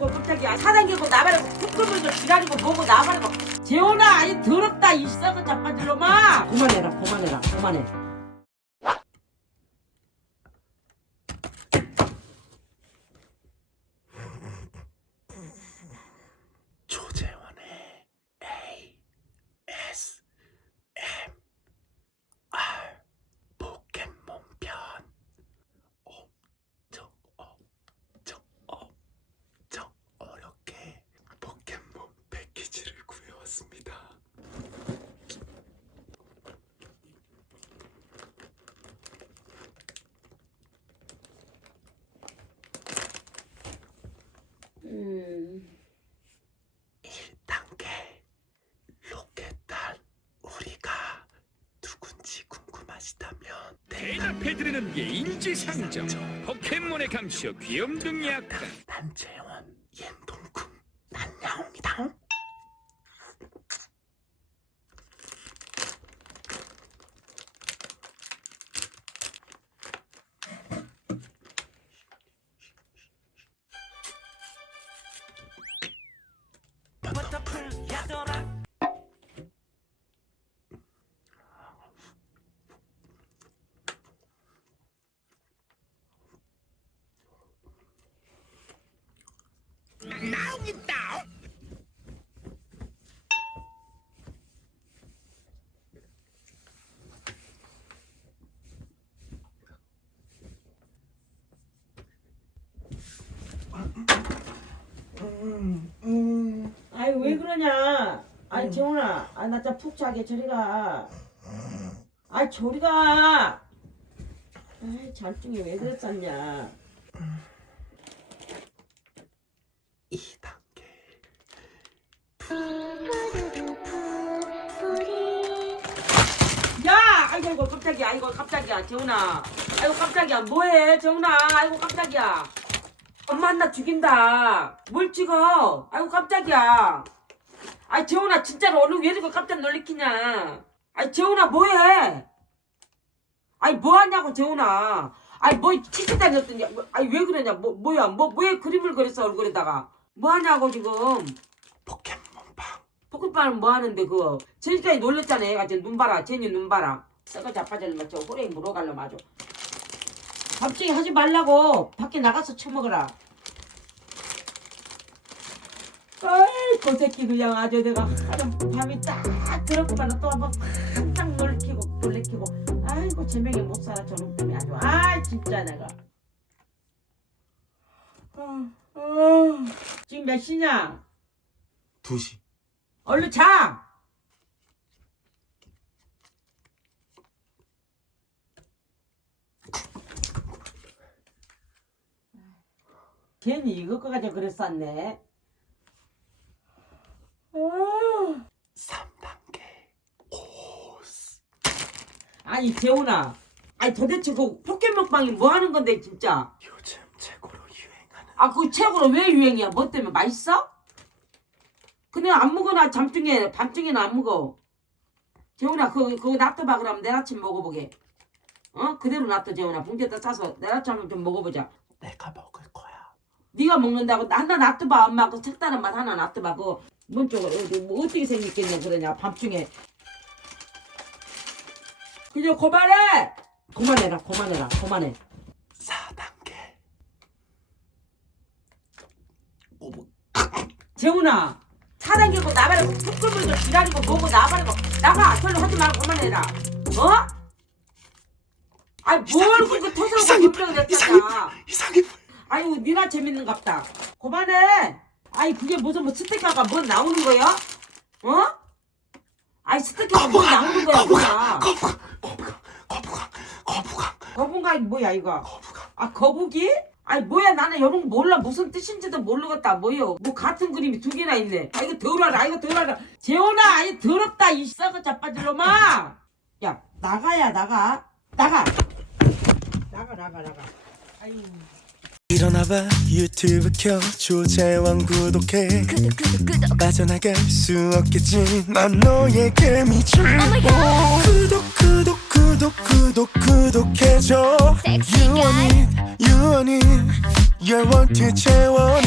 아이고 깜짝이야. 사단계고 나발이고 콧구멍도 기다리고 뭐고 나발이고. 재혼아 아니 더럽다. 이 썩은 자빠질놈아 그만해라 그만해라 그만해 조재원의 A S M R 포켓몬 편 엄청 엄청 엄청 어렵게 포켓몬 패키지를 구해왔습니다. 음 1단계 로켓단 우리가 누군지 궁금하시다면 대답해드리는 게 인지상정. 포켓몬의 감시어 귀염둥이 난 재원 옌동 나오겠다. 아이 왜 그러냐? 아이 재훈아. 아나 진짜 푹 자게. 저리 가. 아이 저리 가. 아이 잠중이 왜 그랬었냐 야 아이고 깜짝이야. 아이고 깜짝이야. 재훈아. 아이고 깜짝이야. 뭐해 재훈아? 아이고 깜짝이야. 엄마 나 죽인다. 뭘 찍어? 아이고 깜짝이야. 아이 재훈아 진짜로 얼른 왜 이렇게 깜짝 놀래키냐. 아이 재훈아 뭐해? 아이 뭐하냐고 재훈아. 아이 뭐 치치 다녔더니 뭐, 아이 왜 그러냐. 뭐 뭐야. 뭐왜 그림을 그렸어 얼굴에다가. 뭐하냐고 지금. 포켓몬방 포켓발은 뭐 하는데 그거? 제니까지 놀랬잖아 얘가. 지금 눈 봐라. 제니 눈 봐라 썩어 자빠졌는 맞죠 호랭이 물어갈려 마죠 갑자기 하지 말라고. 밖에 나가서 처먹어라. 아이 그 새끼 그냥 아주 내가 하는 밤이 딱 들었구만 또 한번 깜짝 놀래키고 놀래키고. 아이고 제명에 못 살아 저놈 때문에 아주 아 진짜 내가. 어, 어. 지금 몇 시냐? 2시. 얼른 자! 괜히 이거 가지고 그랬었네. 아, 3단계 고스 아니 재훈아, 아니 도대체 그 포켓몬빵이 뭐 하는 건데 진짜? 요즘 최고로 유행하는 아 그 최고로 왜 유행이야? 뭐 때문에 맛있어? 그냥 안 먹어나 잠중에 밤중에는 안 먹어. 재훈아 그거 그거 놔둬봐 그럼 내일 아침 먹어보게. 어 그대로 놔둬 재훈아 봉지에다 싸서 내일 아침 한번 좀 먹어보자. 내가 먹을 네가 먹는다고 나 하나 놔둬봐. 엄마 그 색다른 맛 하나 놔둬봐. 그뭔 쪽으로 어디 뭐 어떻게 생겼겠냐 그러냐 밤중에. 그냥 그만해! 그만해라 그만해라 그만해. 4단계. 오브 재훈아 사단계고 나발이고 툭툭을 기다리고 뭐고 나발이고 나가 절로 하지 말고 그만해라. 어? 아이 뭘 그렇게 터서고 이상해. 이상해. 이상해 아이고 니나 재밌는갑다. 그만해. 아이 그게 무슨 뭐 스티커가 뭐 나오는 거야? 어? 아이 스티커가 뭐 나오는 거야 뭐야 거부가 거부가 거부가 거부가 거북이 뭐야 이거? 거부가 아 거북이? 아이 뭐야 나는 이런 거 몰라. 무슨 뜻인지도 모르겠다. 뭐요? 뭐 같은 그림이 두 개나 있네. 아 이거 더러워라 아 이거 더러워라. 재훈아 아이 더럽다 이 썩은 자빠질놈아. 야 나가야 나가. 나가. 나가 나가 나가. 아유 일어나봐. 유튜브 켜 조재왕 구독해. 구독 구독 구독. 빠져나갈 수 없겠지 난 너에게 미칠 my God. 구독 구독 구독 구독 구독해줘. Sexy guy. 유언인 유언인 열원트 채워